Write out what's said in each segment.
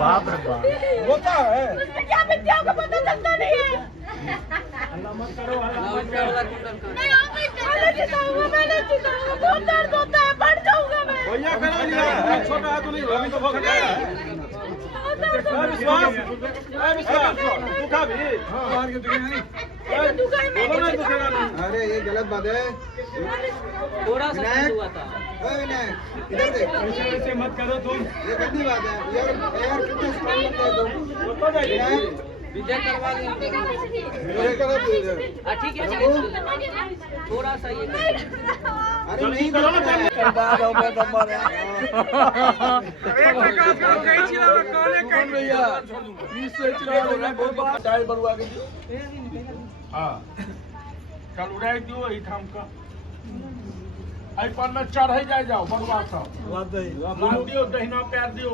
बाप रे बाप होता है क्या विद्याओं का पता चलता नहीं है। अल्लाह मत करो अल्लाह मत करो मैंने चिताऊंगा बहुत दर्द होता है बढ़ जाऊंगा मैं। भैया करा लिया छोटा हाथ नहीं अभी तो भोग गया है विश्वास दुखा भी हां के दुखेगा नहीं। अरे ये गलत बात है। थोड़ा सा हुआ था। विनायक इधर देख, ऐसे मत करो तुम। ये गंदी बात है यार। यार कितने स्ट्रांग बनते हो तुम। तो जाइए विजय करवा दिया। ये करो ठीक है थोड़ा सा ये अरे नहीं करो ना पहले। कौन भैया चाय बरुआ के हाँ कल उड़ाई दियो यही ठाम का आई पर में चढ़ जाए जाओ बरुआ सब मार दियो दहिना पैर दियो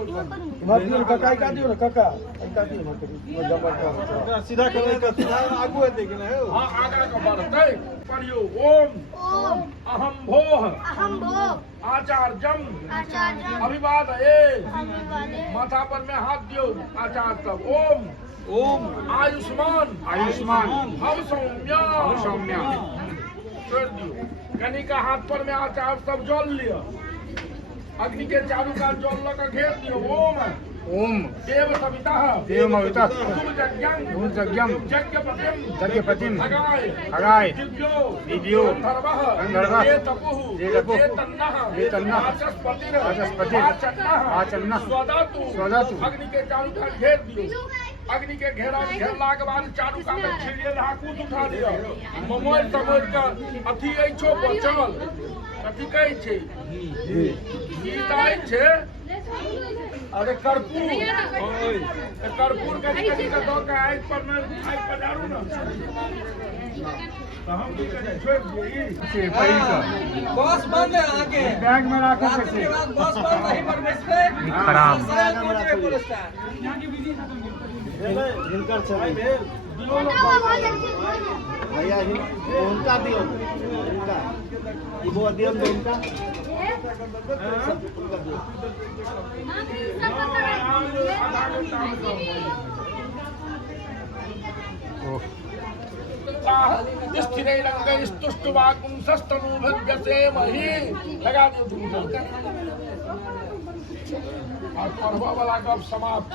मत दियो काका का दियो ना काका का दियो मत सीधा करो का सीधा आगू है लेकिन है हां आगा का बढ़ते पढ़ियो ओम अहम भोह आचार्यम अभिवादये माथा पर में हाथ दियो आचार्य तब ओम आयुष्मान भव सौम्या छोड़ दियो कनी का हाथ पर में आचार्य सब जल लिया अग्नि के चारों का जल लगा घेर दियो ओम देव सविता यज्ञपतिम खगाय दिव्यो गंधर्वः ये तपुः वाचस्पतिः स्वदातु अग्नि के चारों का घेर दियो अग्नि के घेरा घेरला के बाद चारू का में छिड़िए रहा कूद उठा दिया मोमोर तमोर का अथी आई छो बचल कथी कहै छै गीत आई छै अरे कर्पूर कथी का दो का आग पर में आग पजारू ना तो हम छोड़ दिए पड़ी का बॉस बंद है आगे बैग में रखो कैसे बॉस बंद नहीं पर पे खराब जिनकर चाहिए भैया उनका दियो उनका वो दियो उनका लगा दियो और पढ़वा वाला कब समाप्त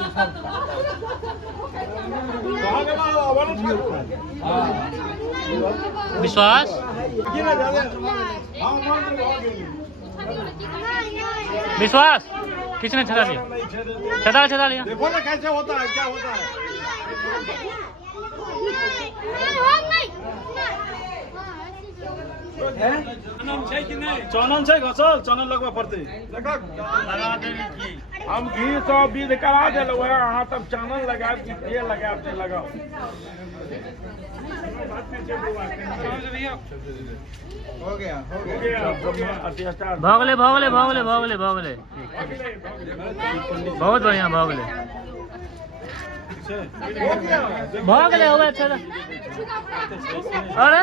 विश्वास विश्वास किसने छड़ा लिया छड़ा लिया देखो ना कैसे होता है क्या होता है चनन छै घसल चनन लगवा पड़ते हम घी सब विध करा दिलो है अहाँ तब चनन लगाब कि ये लगाब से लगाओ हो गया भगले बहुत बढ़िया भगले हुआ अच्छा अरे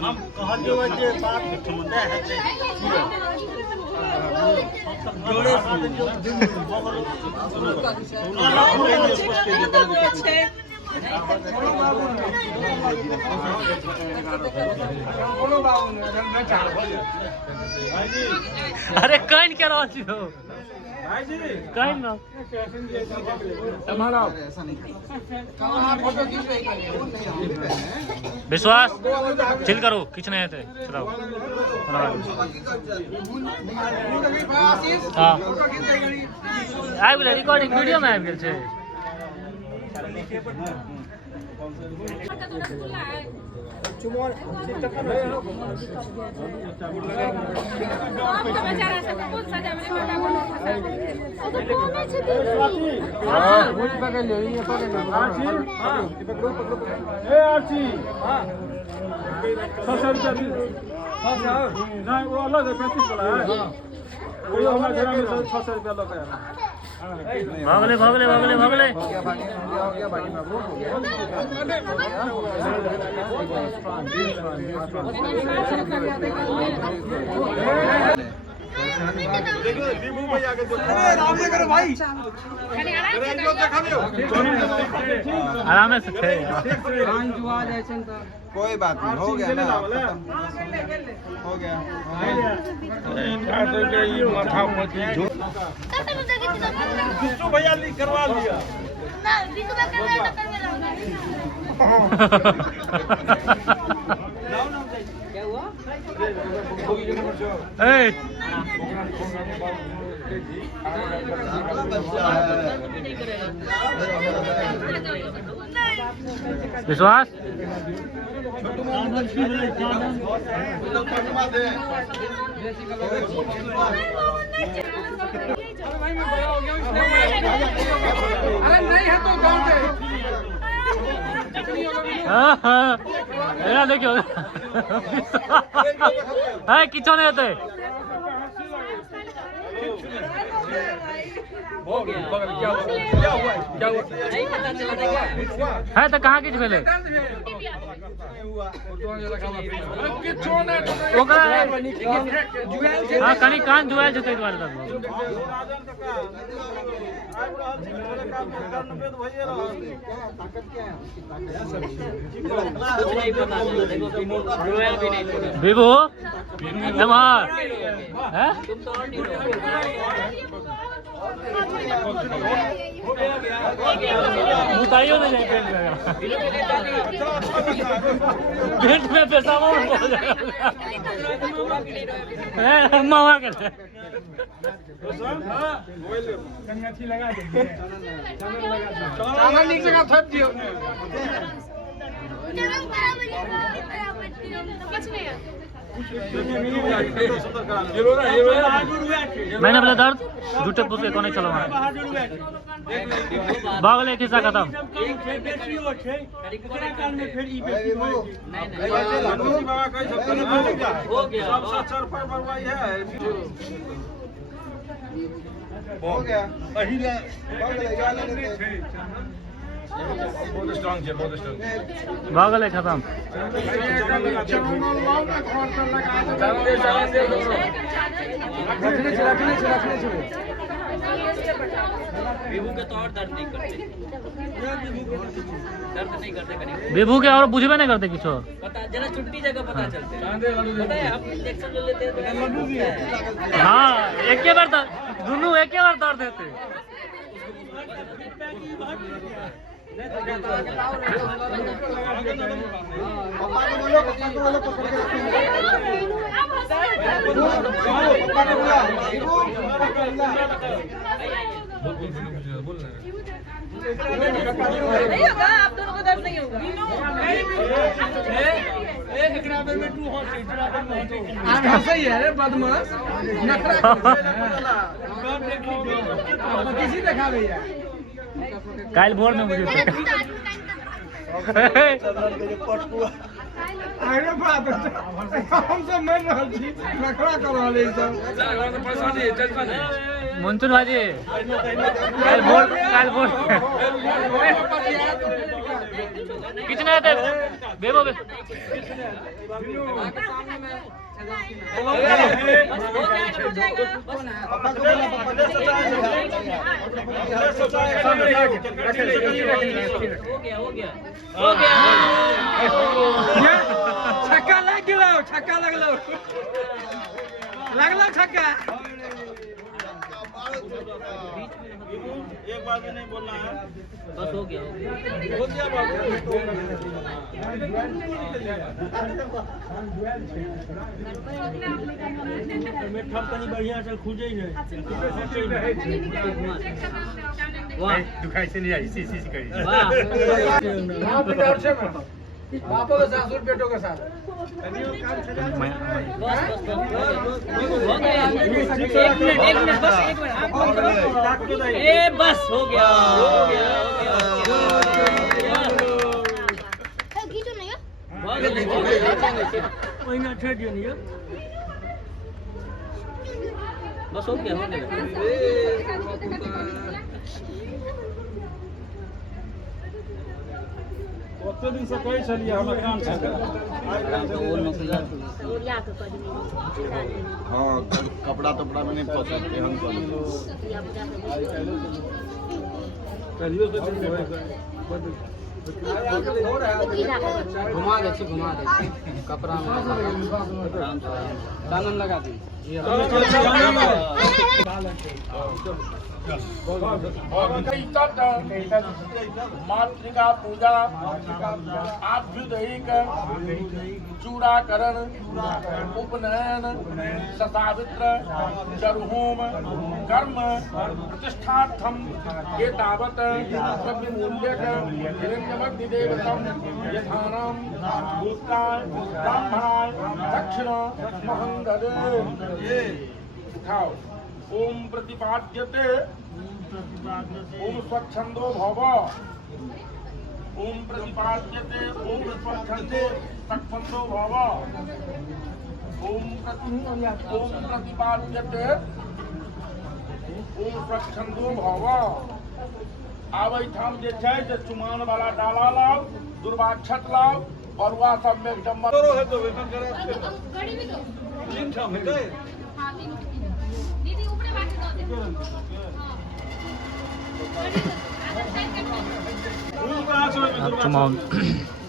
हम कहा जो जे बात मुद्दा है जोड़े अरे कहीं क्या रहा छी हो कहीं ना हमारा विश्वास चिल करो किछ नहीं थे चलाओ हाँ आबि गेलै रिकॉर्डिंग वीडियो में आबि गेल छै नहीं वो अलग है 35 वाला है। हमारे घर में 600 रुपया लगा है। भागले भागले भागले भागले विभू भैया के आराम से करो भाई, आराम से थे। कोई बात नहीं, हो गया ना, हो गया। विष्णु भैया करवा लिया ना विष्णु भैया कर रहा है क्या हुआ? विश्वास अरे नहीं है तो गाँव से देखियो है किचो नहीं होते नहीं पता चला था क्या? है तो कहाँ किच भेले हाँ कनी कान जुआल जते द्वारे तक नहीं पता चला, देखो रोयल भी नहीं छोड़ा। विभू नमस्कार है तुम तो और नहीं बताइयो नहीं पेट में पेशाब हो जाएगा मामा कर चावल नीचे का थप दियो कुछ नहीं है। मैंने अपना दर्द झूठे पूछ के कौन नहीं चलो बागल एक हिस्सा खत्म हो गया। बहुत स्ट्रांग है, बहुत स्ट्रांग बागल एक खत्म विभू के तो और दर्द नहीं करते, दर्द नहीं करते करीब। विभू के और बुझबे नहीं करते किछो पता जरा छुट्टी जगह पता चलते हैं। पता है आप इंजेक्शन जो लेते हैं तो हाँ एक बार दोनों एक बार दर्द देते नहीं होगा, आप दोनों को दर्द नहीं होगा। सही है रे बदमाश किसी देखा भैया काल भोर में मुझे अरे बात हम सब मर रहा छी नखरा करवा ले सब मुंचुन भाजी काल भोर कितना है बेबो बे छक्का लग गया, छक्का लगलो छक्का एक बार भी नहीं बोलना है, बस हो गया। हो गया बढ़िया से खुजे है वाह दुखाई से नहीं आई सी करी वाह बापों के साथ सुर पेटों के साथ बस हो गया। एक मिनट बस एक मिनट आप बंद करो। ए बस हो गया हो गया खींचो नहीं है। कोई ना छेड़ दियो नहीं बस हो गया होने लगा। ओते दिन से कहै छलियै हमरा काम छै वो नौकरी हाँ कपड़ा तपड़ा में नहीं फंसा एहन कर कहियो तो घुमा दे कपड़ा में कानून लगा दी मातृका पूजा आभ्युदयिक चूड़ाकरण उपनयन ससावित्र जरुहोम कर्म प्रतिष्ठार्थम एतावत् द्रव्यमूल्यक हिरण्यमग्निदेवतम यथानाम भूताय ब्राह्मणाय दक्षिण महंगदे उठाओ। ओम प्रतिपाद्यते ओम स्वच्छंदो भव ओम प्रतिपाद्यते ओम स्वच्छंदे सक्खंदो भव ओम प्रतिपाद्यते ओम स्वच्छंदो भव। आब एठाम जे छै से चुमान वाला डाला लाओ दुर्वाक्षत लाओ और वह सब में डम्बर है तो वेतन करे तीन ठाम है गए दीदी ऊपरे बाटे दो दे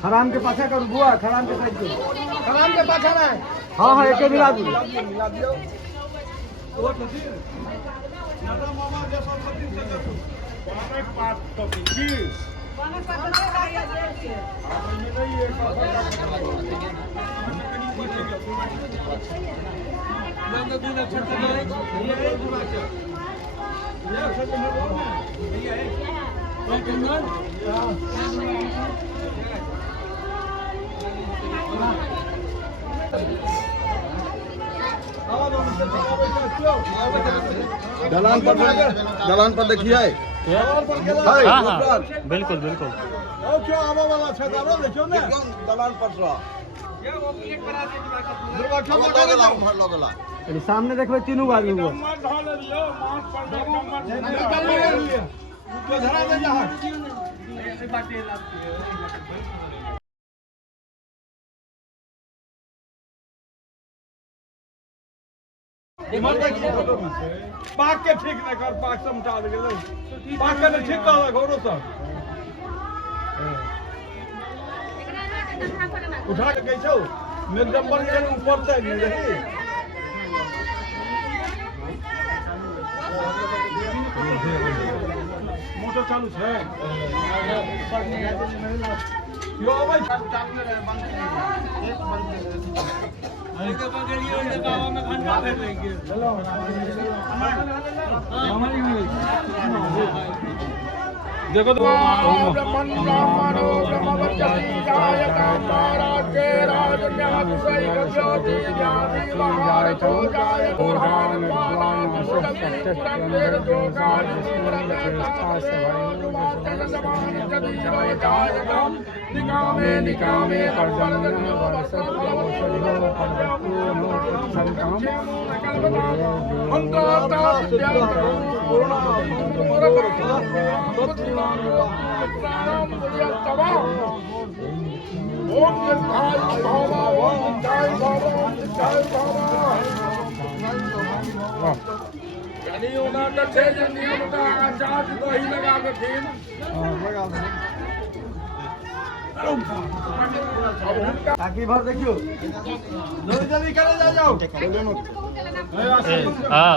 खराम के पाछा कर बुआ खराम के साइड खराम के पाछा ना हां हां एके मिला दियो वो नदी दादा मामा जे सब खती से देखो पानक पात तो की पानक पात लगाया दे के नहीं है नंद दिन अच्छा से ये बुआ के ये सब में नहीं है तो किन्नन दलान पर देखिए हाँ हाँ बिल्कुल बिल्कुल क्यों आवा वाला छै दारो देखियो ने दलान पर लगला सामने देखबे तीनों आदमी हुआ डम्बर ढाल लियो मांस पर डम्बर तो धरा दे जहां पाक के ठीक न कर पाक समझा दे गेलो पाक के ठीक कर घोरो सब उठा के कैसो मेघडम्बर के ऊपर से नहीं रही मोटर चालू है यो भाई चालू रहे बंद एक बंद के पकड़िए उनके गांव में घंटा फेर लेंगे चलो हमारी देखो तो ब्रह्मणो ब्रह्मवचसी जायकामाराज्ञे राजन्याभिषेक ज्योति ज्ञानी महारथो जाय बुरहान पालान सुरतेर जोगाय निकामे निकामे कर्जन्य वर्षतो ओम निर्भय भव ओम जय भव जय भव यानी ओना तो छे जे नियम का आचार्य तो ही लगा के फिर लगा ताकि भर देखियो जल्दी करे जाओ हाँ